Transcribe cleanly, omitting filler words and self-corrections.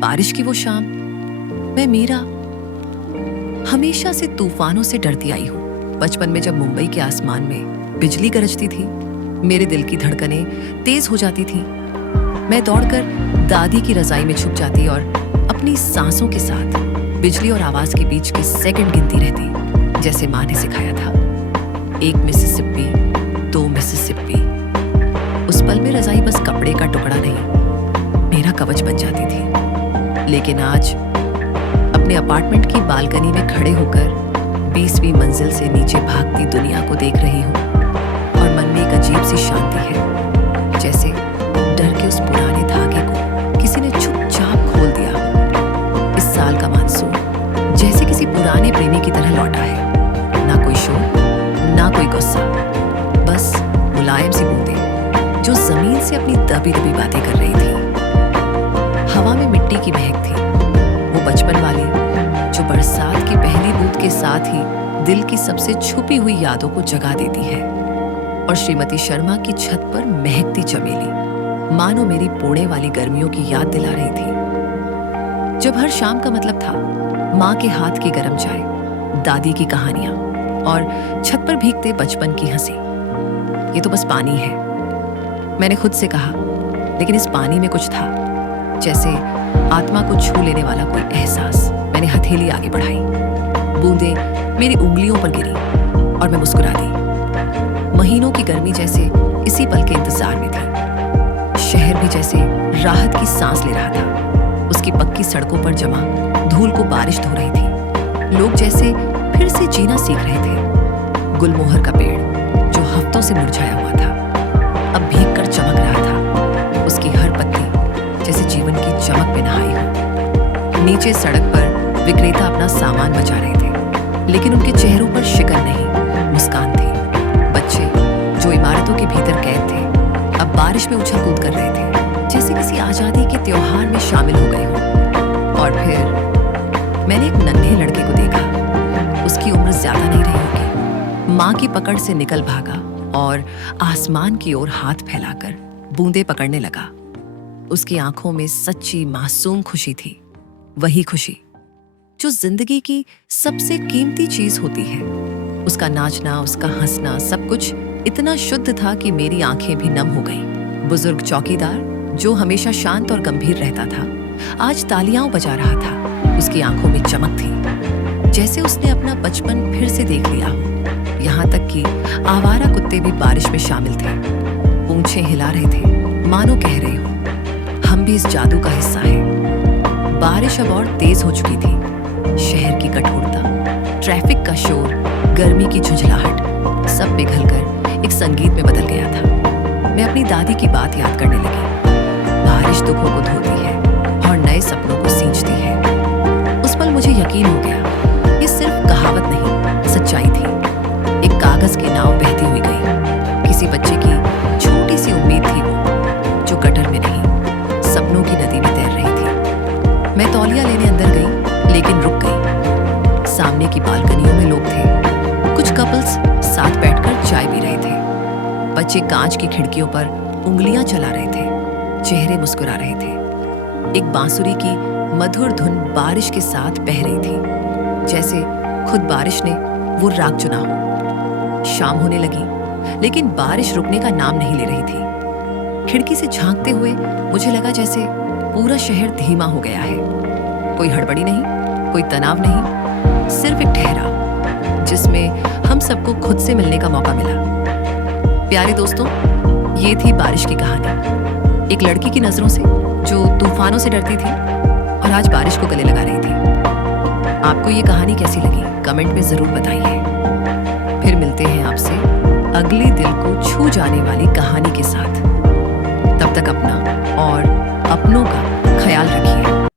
बारिश की वो शाम। मैं मीरा हमेशा से तूफानों से डरती आई हूँ। बचपन में जब मुंबई के आसमान में बिजली गरजती थी, मेरे दिल की धड़कनें तेज हो जाती थी। मैं दौड़कर दादी की रजाई में छुप जाती और अपनी सांसों के साथ बिजली और आवाज के बीच के सेकंड गिनती रहती, जैसे माँ ने सिखाया था। 1 मिसिसिपी, 2 मिसिसिपी। उस पल में रजाई बस कपड़े का टुकड़ा नहीं, मेरा कवच बन जाती थी। लेकिन आज अपने अपार्टमेंट की बालकनी में खड़े होकर 20वीं मंजिल से नीचे भागती दुनिया को देख रही हूँ और मन में एक अजीब सी शांति है, जैसे डर के उस पुराने धागे को किसी ने चुपचाप खोल दिया हो। इस साल का मानसून जैसे किसी पुराने प्रेमी की तरह लौटा है। ना कोई शोर, ना कोई गुस्सा, बस मुलायम सी बूंदें जो जमीन से अपनी दबी दबी बातें कर रही थी। हवा में मिट्टी की महक थी, वो बचपन वाली जो बरसात की पहली बूंद के साथ ही दिल की सबसे छुपी हुई यादों को जगा देती है। और श्रीमती शर्मा की छत पर महकती चमेली मानो मेरी पुणे वाली गर्मियों की याद दिला रही थी। जब हर शाम का मतलब था माँ के हाथ की गर्म चाय, दादी की कहानियां और छत पर भीगते बचपन की हंसी। ये तो बस पानी है, मैंने खुद से कहा, लेकिन इस पानी में कुछ था, जैसे आत्मा को छू लेने वाला कोई एहसास। मैंने हथेली आगे बढ़ाई, बूंदें मेरी उंगलियों पर गिरी और मैं मुस्कुरा दी। महीनों की गर्मी जैसे इसी पल के इंतजार में थी। शहर भी जैसे राहत की सांस ले रहा था। उसकी पक्की सड़कों पर जमा धूल को बारिश धो रही थी। लोग जैसे फिर से जीना सीख रहे थे। गुलमोहर का पेड़ जो हफ्तों से मुरझाया हुआ था, अब भीग कर चमक रहा था। उसकी हर पत्ती जैसे जीवन की चमक में नहाई हो। नीचे सड़क पर विक्रेता अपना सामान बचा रहे थे, लेकिन उनके चेहरों पर शिकन नहीं, मुस्कान थी। बच्चे जो इमारतों के भीतर कैद थे, अब बारिश में उछल कूद कर रहे थे, जैसे किसी आजादी के त्योहार में शामिल हो गए हों। और फिर मैंने एक नन्हे लड़के को देखा। उसकी उम्र ज्यादा नहीं रही होगी। माँ की पकड़ से निकल भागा और आसमान की ओर हाथ फैलाकर बूंदें पकड़ने लगा। उसकी आंखों में सच्ची मासूम खुशी थी, वही खुशी जो जिंदगी की सबसे कीमती चीज होती है। उसका नाचना, उसका हंसना, सब कुछ इतना शुद्ध था कि मेरी आंखें भी नम हो गईं। बुजुर्ग चौकीदार जो हमेशा शांत और गंभीर रहता था, आज तालियां बजा रहा था। उसकी आंखों में चमक थी, जैसे उसने अपना बचपन फिर से देख लिया हो। यहाँ तक कि आवारा कुत्ते भी बारिश में शामिल थे, पूंछें हिला रहे थे, मानो कह रहे हो हम भी इस जादू का हिस्सा हैं। बारिश अब और तेज हो चुकी थी। शहर की कठोरता, ट्रैफिक का शोर, गर्मी की झुंझलाहट सब पिघलकर एक संगीत में बदल गया था। मैं अपनी दादी की बात याद करने लगी। बारिश दुखों को धोती है और नए सपनों को सींचती है। उस पल मुझे यकीन हो गया, ये सिर्फ कहावत नहीं, सच्चाई थी। एक कागज की नाव बहती हुई गई। किसी बच्चे की छोटी सी उम्मीद थी वो, जो गटर में नहीं, सपनों की नदी में तैर रही थी। मैं तौलिया लेने अंदर गई, लेकिन रुक गई। सामने की बालकनियों में लोग थे। कुछ कपल्स साथ बैठकर चाय पी रहे थे। बच्चे कांच की खिड़कियों पर उंगलियां चला रहे थे, चेहरे मुस्कुरा रहे थे। एक बांसुरी की मधुर धुन बारिश के साथ बह रही थी, जैसे खुद बारिश ने वो राग चुना हो। शाम होने लगी, लेकिन बारिश रुकने का नाम नहीं ले रही थी। खिड़की से झांकते हुए मुझे लगा जैसे पूरा शहर धीमा हो गया है। कोई हड़बड़ी नहीं, कोई तनाव नहीं, सिर्फ एक ठहराव, जिसमें हम सबको खुद से मिलने का मौका मिला। प्यारे दोस्तों, ये थी बारिश की कहानी। एक लड़की की नजरों से जो तूफानों से डरती थी और आज बारिश को गले लगा रही थी। आपको ये कहानी कैसी लगी, कमेंट में जरूर बताइए। फिर मिलते हैं आपसे अगली दिल को छू जाने वाली कहानी के साथ। तब तक अपना और अपनों का